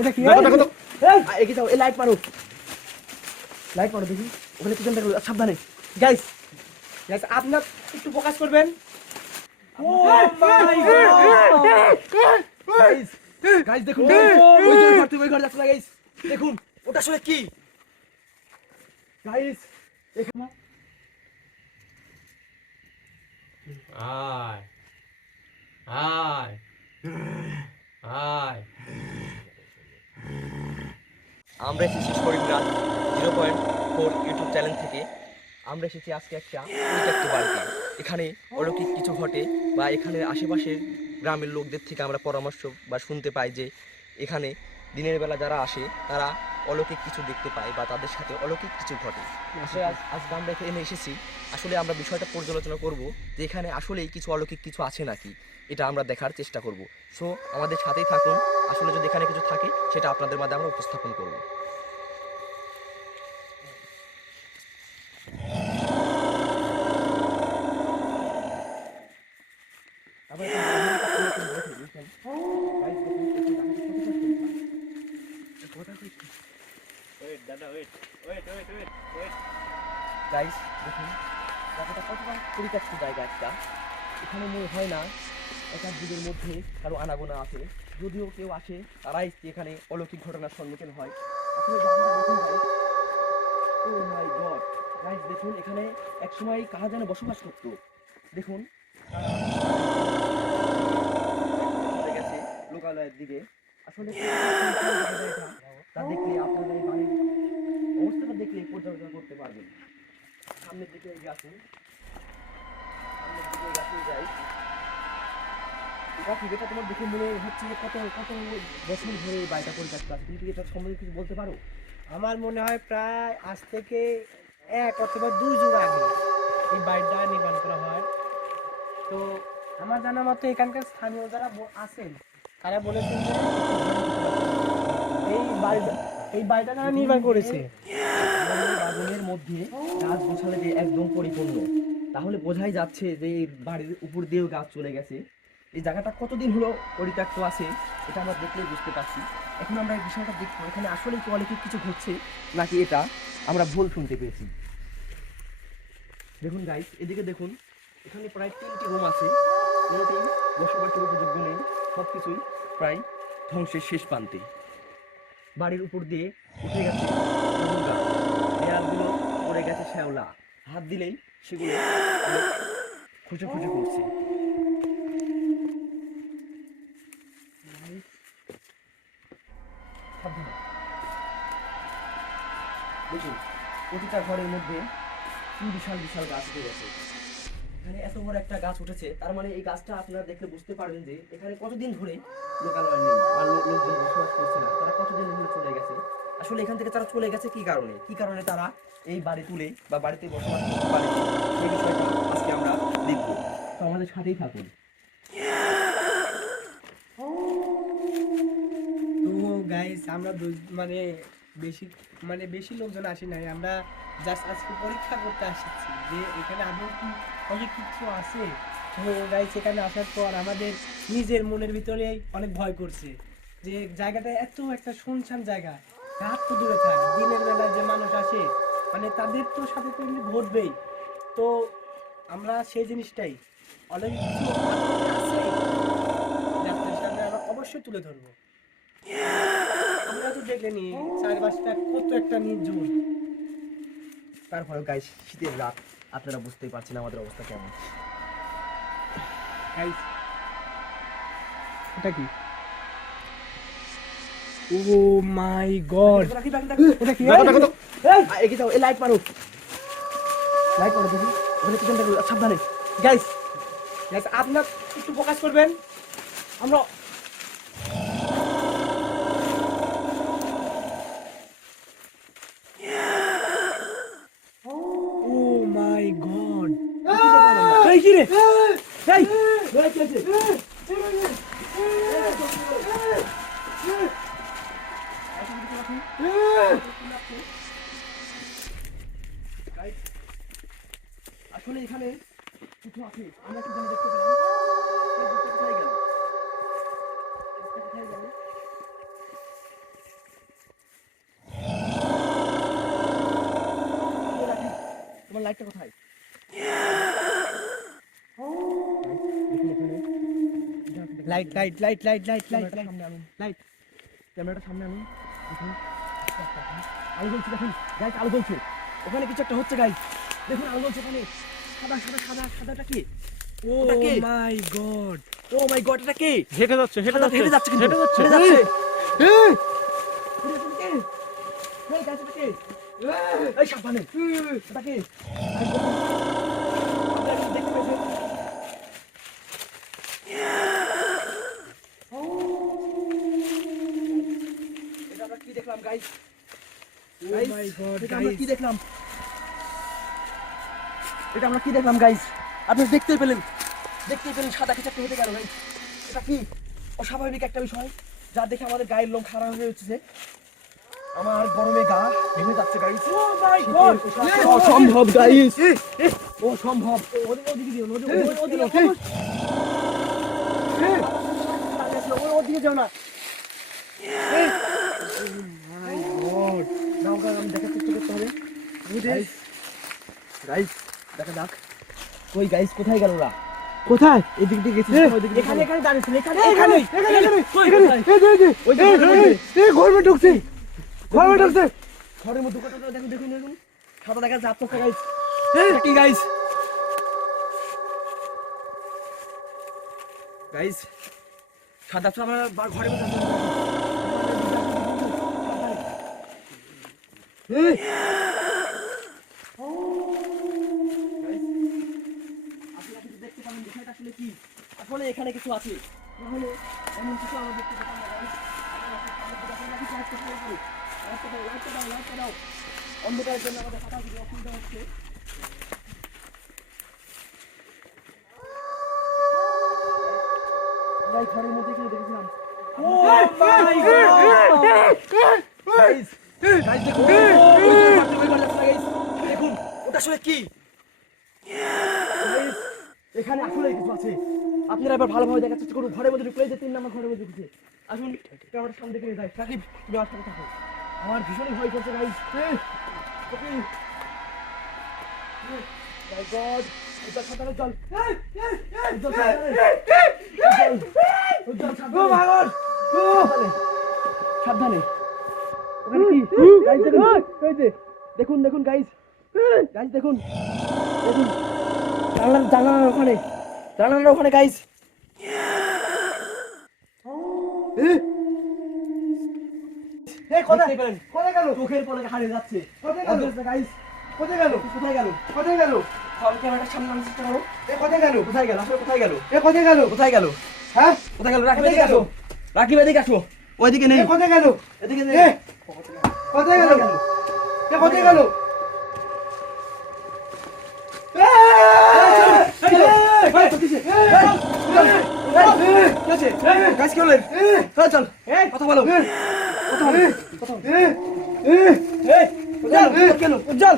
এটা কি এগিয়ে যাও, এই লাইট মারো দেখি ওখানে কি দেখো, সাবধানে গাইস আপনার একটু ফোকাস করবেন। গাইস দেখুন, ওই যে ঘর থেকে ওই ঘর যাচ্ছে না গাইস, দেখুন ওটা আসলে কি গাইস। আয় আয় আয়। আমরা এসেছি শরীররাত 0.4 ইউটিউব চ্যানেল থেকে। আমরা এসেছি আজকে একটা পরিত্যক্ত বাড়িতে। এখানে অলৌকিক কিছু ঘটে বা এখানে আশেপাশের গ্রামের লোকদের থেকে আমরা পরামর্শ বা শুনতে পাই যে এখানে দিনের বেলা যারা আসে তারা অলৌকিক কিছু দেখতে পায় বা তাদের সাথে অলৌকিক কিছু ঘটে। আসলে আজকে আমরা এখানে এসেছি, আসলে আমরা বিষয়টা পর্যালোচনা করব যে এখানে আসলেই কিছু অলৌকিক কিছু আছে নাকি, এটা আমরা দেখার চেষ্টা করব। সো আমাদের সাথেই থাকুন, আসলে যদি এখানে কিছু থাকে সেটা আপনাদের মাঝে আমরা উপস্থাপন করব। গাইস দেখুন জায়গাটা কতটা পরিত্যক্ত জায়গা একটা। এখানে মনে হয় না একার যুগের মধ্যে কারো আনাগোনা আছে, যদিও কেউ আসে তারাই এখানে অলৌকিক ঘটনার সম্মুখীন হয়। আসলে জায়গাটা দেখুন গাইস, ও মাই গড গাইস দেখুন এখানে একসময় কারা যেন বসবাস করতো। দেখুন চলে গেছে লোকালয়ের দিকে। আসলে তা দেখলে আপনারা এই বাড়ির অবস্থাটা দেখলে পর্যালোচনা করতে পারবেন। সামনের দিকে এগিয়ে আসুন, সামনের দিকে এগিয়ে যাই। এটা কি, এটা তোমার দেখে মনে হচ্ছে যে কত কত বছর ধরে এই বাড়িটা পরিত্যক্ত আছে, তুমি কি এটা সম্বন্ধে কিছু বলতে পারো? আমার মনে হয় প্রায় আজ থেকে 1 অথবা 2 যুগ আগে এই বাড়িটা নির্মাণ করা হয়। তো আমার জানা মতো এখানকার স্থানীয় যারা আছেন তারা বলেছেন যে এই বাড়িটা যারা নির্মাণ করেছে বাগানের মধ্যে গাছ গোছালে যে একদম পরিপূর্ণ, তাহলে বোঝাই যাচ্ছে যে এই বাড়ির উপর দিয়েও গাছ চলে গেছে। এই জায়গাটা কতদিন হলো পরিত্যক্ত আছে এটা আমরা দেখলেই বুঝতে পারছি। এখন আমরা এই বিষয়টা দেখবো এখানে আসলে কি অলৌকিক কিছু ঘটছে নাকি এটা আমরা ভুল শুনতে পেয়েছি। দেখুন গাইস এদিকে দেখুন, এখানে প্রায় 3টি রুম আছে, কোনোটি বসবাসের উপযোগ্য নেই, সব কিছুই প্রায় ধ্বংসের শেষ প্রান্তে। বাড়ির উপর দিয়ে উঠে গেছে গরুর, দেয়ালগুলো পড়ে গেছে শ্যাওলা, হাত দিলেই সেগুলো খুঁজে খুঁজে করছে। দেখুন প্রতিটা ঘরের মধ্যে কি বিশাল বিশাল গাছ উঠে গেছে। এখানে এত বড় একটা গাছ উঠেছে, তার মানে এই গাছটা আপনারা দেখলে বুঝতে পারবেন যে এখানে কতদিন ধরে লোকালয় নেই বা লোকজন বসবাস করছে না, তারা কতদিন ধরে চলে গেছে। আসলে এখান থেকে তারা চলে গেছে কি কারণে তারা এই বাড়ি তুলে বা বাড়িতে বসবাস করতে পারে সেই বিষয়টা আজকে আমরা দেখব। তো আমাদের সাথেই থাকুন। তো গাইস আমরা মানে বেশি বেশি লোকজন আসি নাই, আমরা জাস্ট আজকে পরীক্ষা করতে আসছি যে এখানে আদৌ কি অনেক কিছু আছে। তো গাইস এখানে আসার পর আমাদের নিজের মনের ভিতরে অনেক ভয় করছে যে জায়গাটা এত একটা শুনশান জায়গা, রাত তো দূরে থাক, দিনের বেলায় যে মানুষ আসে মানে তাদের তো সাথে তো এমনি ঘটবেই। তো আমরা সেই জিনিসটাই অনেক কিছু আছে আপনাদের সামনে আমরা অবশ্যই তুলে ধরবো। আমরা তো দেখলেনি চারপাশটা কত একটা নির্জন। তারপরে গাইস শীতের রাত, আপনারা বুঝতেই পারছেন আমাদের অবস্থা কেমন। গাইস এটা কি? ও মাই গড, এটা কি? এগিয়ে যাও, এই লাইট মারো দেখি ওখানে কি দেখো, সাবধানে গাইস আপনার একটু ফোকাস করবেন। আমরা ও মাই গড, এই কি রে? এই আসলে এখানে কিছু আছে, আমরা কি জানি দেখতে পেলাম। কোথায় গেল? আমার লাইটটা কোথায়? Light light light light light light সামনে আনুন, লাইট ক্যামেরাটা সামনে আনুন। দেখুন আলো জ্বলছে, দেখুন গাইস আলো জ্বলছে। ওখানে কিছু একটা হচ্ছে গাইস, দেখুন আলো জ্বলছে ওখানে। সাদা সাদা সাদা সাদাটা কি? ও ওটা কে? মাই গড, ও মাই গড, এটা কে? হেঁটে যাচ্ছে হেঁটে যাচ্ছে কিন্তু, হেঁটে যাচ্ছে। হেঁটে যাচ্ছে। এই এটা কে? এই গাইস এটা কে? এই সাবধানে, এটা কে? আপনারা কি দেখতে পেয়েছেন? এটা আমরা কি দেখলাম গাইস? ও মাই গড এটা আমরা গাইস, কি দেখলাম? এটা আমরা কি দেখলাম গাইস? আপনি দেখতেই পেলেন সাদা কিছু একটা হেঁটে গেল গাইস। এটা কি অস্বাভাবিক একটা বিষয়, যা দেখে আমাদের গায়ের লোম খারাপ হয়ে উঠছে। আমার গরমে গা ভেঙে যাচ্ছে গাইস। ও মাই গড, অসম্ভব গাইস, অসম্ভব। ওদিকে দিও, ওদিকে যাও না। মাই গড, নাও গাইস, আমি দেখার চেষ্টা করতে হবে। গাইস গাইস দেখা যাক, কই গাইস কোথায় গেল ওরা? কোথায়? এদিক দিয়ে গেছিল, ওইদিকে এখানে এখানে দাঁড়িয়েছিল, এখানে এখানে, এখানে এখানে কই, এখানে কোথায়? এই যে ওই যে ঘরের মধ্যে। এই ঘরে ঢুকছে, ঘরে ঢুকছে। ঘরের মধ্যে কতটা দেখুন দেখুন দেখুন, সাদা দেখা যাচ্ছে গাইস। এটা কি গাইস? গাইস সাদা তো আমরা ঘরের মধ্যে আছে। এই আপনারা কিছু দেখতে পাবেন, বিষয়টা আসলে কি? আসলে এখানে কিছু আছে, তাহলে এমন কিছু আমরা দেখতে পেতাম না গাইস। লাইটটা দাও। অন্ধকারের জন্য আমাদের হাঁটা কিছু অসুবিধা হচ্ছে। আমরা এই ঘরের মধ্যে কিন্তু দেখেছিলাম। ও মাই গড গাইস দেখুন, দেখুন ওটা আসলে কি? Guys, এখানে আসলে কিছু আছে। আপনারা এবার ভালোভাবে দেখার চেষ্টা করুন। ঘরের মধ্যে ঢুকলেই যে 3 নাম্বার ঘরের মধ্যে ঢুকছে। আসুন ক্যামেরার সামনে দিকে নিয়ে যাই। সাকিব তুমি আমার সাথে থাকো। আমার ভীষণই ভয় করছে গাইস। মাই গড, উজ্জ্বল সাঁতারে জল। উজ্জ্বল সাঁতারে। সাবধানে। ওখানে কি? গাইস দেখুন, এই যে দেখুন গাইস। গাইস দেখুন। জানালার ওখানে গাইস। এই কোথায় দেখতে পেলেন? কোথায় গেল? চোখের পলকে হারিয়ে যাচ্ছে। কোথায় গেল? গাইস কোথায় গেল? কোথায় গেল? কোথায় গেল? ক্যামেরাটার সামনে আনার চেষ্টা করো। এই কোথায় গেল? কোথায় গেল? আসলে কোথায় গেল? এই কোথায় গেল? কোথায় গেল? হ্যাঁ, কোথায় গেল? রাকিব কোথায় এদিকে গেল? আসো। রাকিব এদিকে আসো। ওইদিকে নেই। এই কোথায় গেল? এদিকে নেই। এই কোথায় গেল? এই কোথায় গেল? গাইস কি হলো? চল কথা বলো। উজ্জ্বল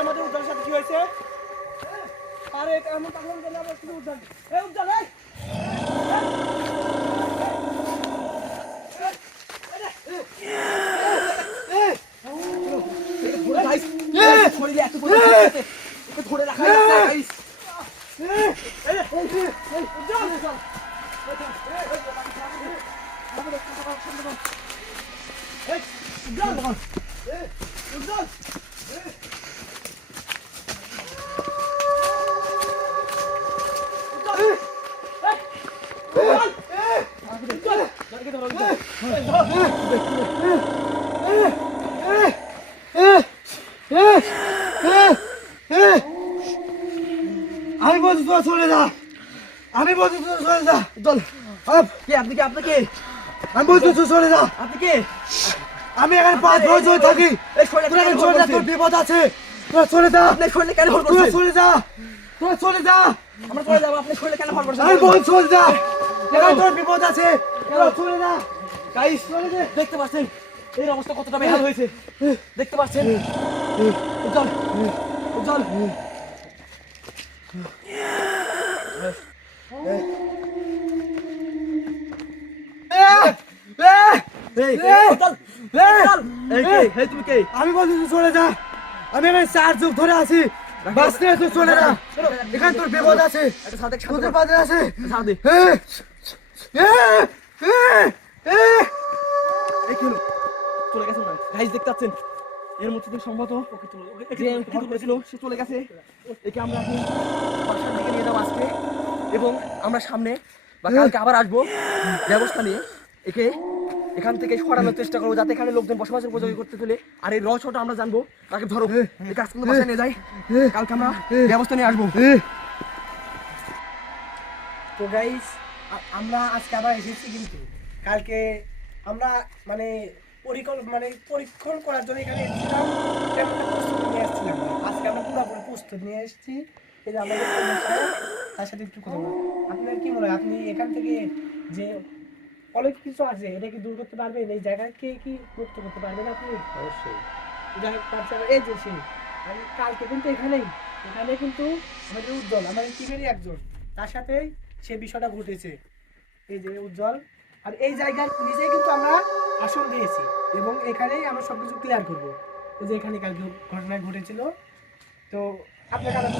আমাদের উজ্জ্বলের সাথে কি হয়েছে? আরে এমন পাগলাম কেন আবার শুধু উজ্জ্বল? এই উজ্জ্বল, এই ধরে রাখা যাচ্ছে গাইস। আমি বলছি তোরা চলে যা, আমি বলছি তোরা চলে যা। চল আপ, কে? আপনি কে? আপনি কে? আমি বলছি তোরা চলে যা। আপনি কে? আমি এখানে 5 বছর থাকি। এই শরীরে তোরা কেন চলে যা, তোর বিপদ আছে। তোরা চলে যা, আপনি শরীরে কেন ভর তোরা করছেন? চলে যা, তোরা চলে যা। আমরা চলে যাবো। আপনি শরীরে কেন ভর করছেন? আমি বল চলে যা, এখানে তোর বিপদ আছে। তোরা চলে যা। গাইস দেখতে পাচ্ছেন এর অবস্থা কতটা বেহাল হয়েছে দেখতে পাচ্ছেন। উজ্জ্বল উজ্জ্বল তুমি কে? আমি বলছি তুই চলে যা, আমি এখানে 4 যুগ ধরে আছি, বাস নিয়ে তুই চলে যা, এখানে তোর বিপদ আছে, একটা সাথে তোদের বাদে আছে। সাথে এই কি হলো? চলে গেছে না গাইস, দেখতে পাচ্ছেন এর মধ্যে থেকে সম্ভবত যে ঘর করেছিল সে চলে গেছে। একে আমরা এখন বাসার দিকে নিয়ে যাবো আজকে, এবং আমরা সামনে বা কালকে আবার আসবো ব্যবস্থা নিয়ে একে এখান থেকে সরানোর চেষ্টা করবো, যাতে এখানে লোকজন বসবাসের উপযোগী করতে চলে। আর এই রহস্যটা আমরা জানবো। কাকে ধরো একে আজকে বাসায় নিয়ে যাই, কালকে আমরা ব্যবস্থা নিয়ে আসবো। তো গাইস আমরা আজকে আবার এসেছি, কিন্তু কালকে আমরা মানে পরীক্ষণ করার জন্য এখানে এসেছিলাম, তেমন একটা প্রস্তুতি নিয়ে এসেছিলাম না। আজকে আমরা পুরোপুরি প্রস্তুত নিয়ে এসেছি। এই যে আমাদের কর্মী সাহেব, তার সাথে একটু কথা বলবো। আপনার কি মনে হয়, আপনি এখান থেকে যে অনেক কিছু আছে এটা কি দূর করতে পারবেন? এই জায়গাকে কি মুক্ত করতে পারবেন আপনি? অবশ্যই। যাই হোক, তাছাড়া এই যে সেই আমি কালকে কিন্তু এখানে কিন্তু আমাদের উজ্জ্বল, আমাদের টিমেরই একজন, তার সাথে সে বিষয়টা ঘটেছে। এই যে উজ্জ্বল, আর এই জায়গার নিচেই কিন্তু আমরা আসন দিয়েছি, এবং এখানেই আমরা সবকিছু ক্লিয়ার করবো। এই যে এখানে কালকে ঘটনা ঘটেছিল। তো আপনাকে আমরা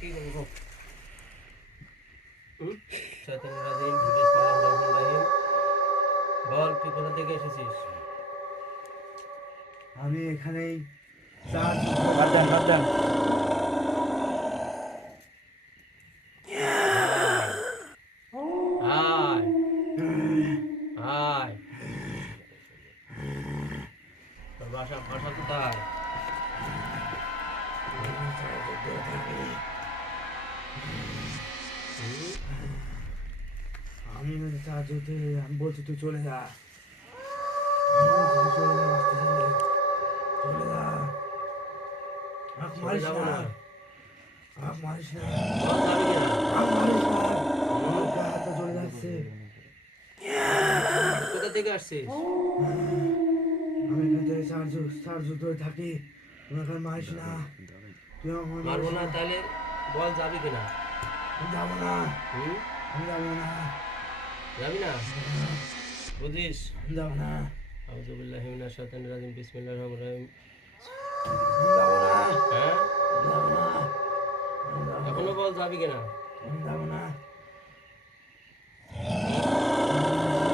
কি বলবো? শয়তানুর রাজিম, বিসমিল্লাহির রহমানির রহিম। বল, তুই কোথা থেকে এসেছিস? আমি এখানেই 4 যুগ ধরে আয় আয়, তোর বাসা কোথায়? আমি 4 যুগ ধরে, আমি বলছি তুই চলে যা, আমি বলছি তুই চলে যা, বাঁচতে চলে যা, আমাকে চলে মারিস যাবো না, না। আমাকে মারিস না, বল, যাবি কিনা? আমাকে মারিস না, আমার গা হাত পা জ্বলে যাচ্ছে। কোথা থেকে আসছিস? আমি এখান থেকে 4 যুগ ধরে থাকি, তুমি এখানে মারিস না, তুই আমাকে মারবো মারিস না, তাহলে বল যাবি কিনা? আমি যাবো না, হুম? আমি যাবো না, যাবি না? বুঝিস? আমি যাবো না, আউযু বিল্লাহি মিনাশ শাইতানির রাজিম, বিসমিল্লাহির রহমানির রহিম। আমি যাবো না, হ্যাঁ, আমি যাবো না, আমি যাবো না, এখনো বল যাবি কিনা? আমি যাবো না,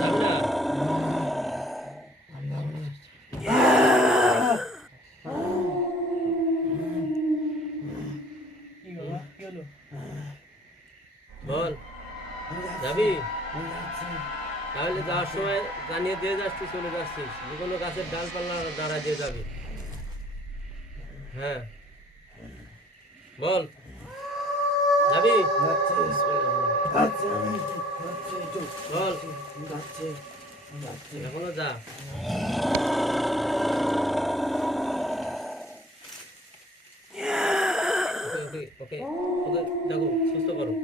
যাবি না? আমি যাবো না। কি হলো? কি হলো? বল, আমি যাচ্ছি, যাবি? আমি যাচ্ছি। তাহলে যাওয়ার সময় জানিয়ে দিয়ে যাচ্ছিস, চলে যাচ্ছিস, যে কোনো গাছের ডালপালা দাঁড়া দিয়ে যাবি। হ্যাঁ, বল, যাবি? যাচ্ছি, বিসমিল্লাহির যাচ্ছি, আমি যাচ্ছি, একটু বল, আমি যাচ্ছি, আমি যাচ্ছি। এখনো যা। ওকে ওকে ওকে, দেখো সুস্থ করো।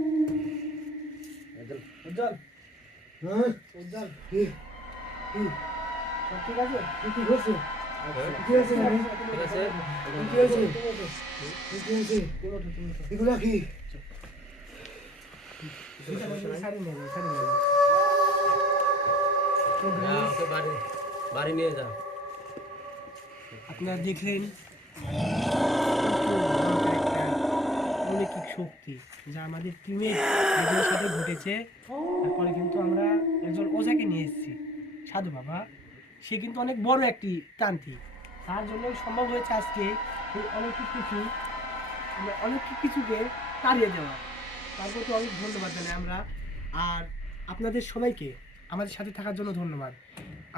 উজ্জ্বল, হ্যাঁ? উজ্জ্বল, কি? কি? সব ঠিক আছে? কি হয়েছে? হ্যাঁ, কি হয়েছে নানি? ঠিক আছে। কি হয়েছে? তুমি ওঠো, কি হয়েছে? তুমি ওঠো, তুমি ওঠো। এগুলা কি? শাড়ি নেবে, শাড়ি নেবে। তো যা, guys, ওকে বাড়ি নিয়ে যা। আপনারা দেখলেন অলৌকিক শক্তি যা আমাদের টিমের একজনের সাথে ঘটেছে। তারপরে কিন্তু আমরা একজন ওঝাকে নিয়ে এসেছি, সাধু বাবা। সে কিন্তু অনেক বড় একটি তান্ত্রিক, তার জন্য সম্ভব হয়েছে আজকে এই অলৌকিক কিছুকে তাড়িয়ে দেওয়া। তার প্রতি অনেক ধন্যবাদ জানাই আমরা। আর আপনাদের সবাইকে আমাদের সাথে থাকার জন্য ধন্যবাদ।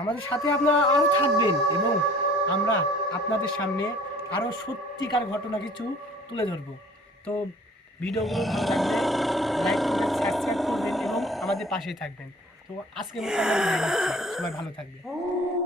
আমাদের সাথে আপনারা আরও থাকবেন, এবং আমরা আপনাদের সামনে আরও সত্যিকার ঘটনা কিছু তুলে ধরবো। তো ভিডিওগুলো ভালো লাগলে লাইক করবেন, সাবস্ক্রাইব আমাদের পাশেই থাকবেন। তো আজকের মতো আমরা বিদায় নিচ্ছি। সবাই ভালো থাকবে।